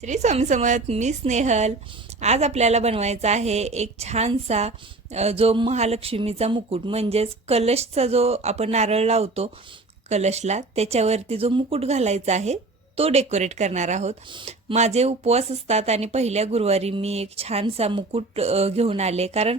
श्री स्वामी समर्थ. मी स्नेहल. आज आपल्याला बनवायचा आहे एक छानसा जो महालक्ष्मीचा मुकुट म्हणजेच कलशचा जो आपण नारळ लावतो कलशला त्याच्यावरती जो मुकुट घालायचा आहे तो डेकोरेट करणार आहोत. माझे उपवास असतात आणि पहिल्या गुरुवारी मी एक छानसा मुकुट घेऊन आले, कारण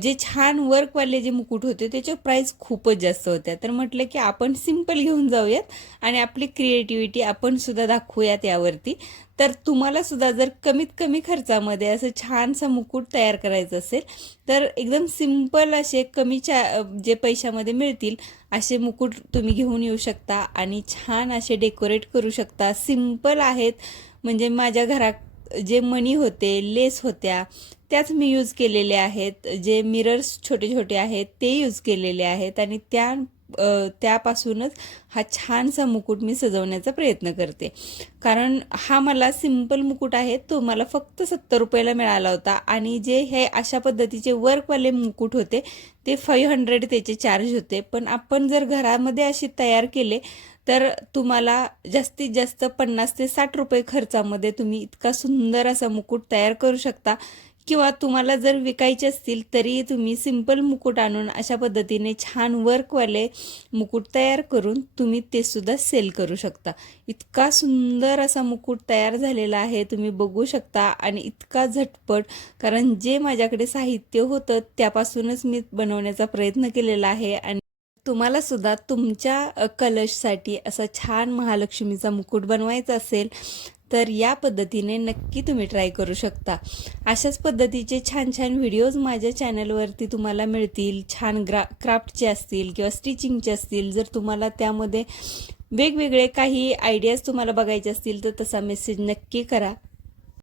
जे छान वर्कवाले जे मुकुट होते त्याचे प्राईस खूपच जास्त होत्या. तर म्हटलं की आपण सिंपल घेऊन जाऊयात आणि आपली क्रिएटिव्हिटी आपण सुद्धा दाखवूयात यावरती. तर तुम्हाला सुद्धा जर कमीत कमी खर्चामध्ये असं छानसा मुकुट तयार करायचं असेल तर एकदम सिंपल असे जे पैशामध्ये मिळतील असे मुकुट तुम्ही घेऊन येऊ शकता आणि छान असे डेकोरेट करू शकता. सिंपल आहेत, म्हणजे माझ्या घरात जे मणी होते, लेस होत्या, त्याच मी यूज केलेले आहेत. जे मिरर्स छोटे छोटे आहेत ते यूज केलेले आहेत आणि त्यापासूनच हा छानसा मुकुट मी सजवण्याचा प्रयत्न करते. कारण हा मला सिंपल मुकुट आहे, तो मला फक्त 70 रुपयाला मिळाला होता आणि जे हे अशा पद्धतीचे वर्कवाले मुकुट होते ते 500 त्याचे चार्ज होते. पण आपण जर घरामध्ये असे तयार केले तर तुम्हाला जास्तीत जास्त 50 ते 60 रुपये खर्चामध्ये तुम्ही इतका सुंदर असा मुकुट तयार करू शकता. किंवा तुम्हाला जर विकायचे असतील तरी तुम्ही सिंपल मुकुट आणून अशा पद्धतीने छान वर्कवाले मुकुट तयार करून तुम्ही ते सुद्धा सेल करू शकता. इतका सुंदर असा मुकुट तयार झालेला आहे, तुम्ही बघू शकता. आणि इतका झटपट, कारण जे माझ्याकडे साहित्य होतं त्यापासूनच मी बनवण्याचा प्रयत्न केलेला आहे. आणि तुम्हाला सुद्धा तुमच्या कलशसाठी असा छान महालक्ष्मीचा मुकुट बनवायचा असेल तर या पद्धतीने नक्की तुम्ही ट्राय करू शकता. अशाच पद्धतीचे छान छान व्हिडिओज माझ्या चॅनलवरती तुम्हाला मिळतील. छान क्राफ्टचे असतील किंवा स्टिचिंगचे असतील. जर तुम्हाला त्यामध्ये वेगवेगळे काही आयडियाज तुम्हाला बघायचे असतील तर तसा मेसेज नक्की करा.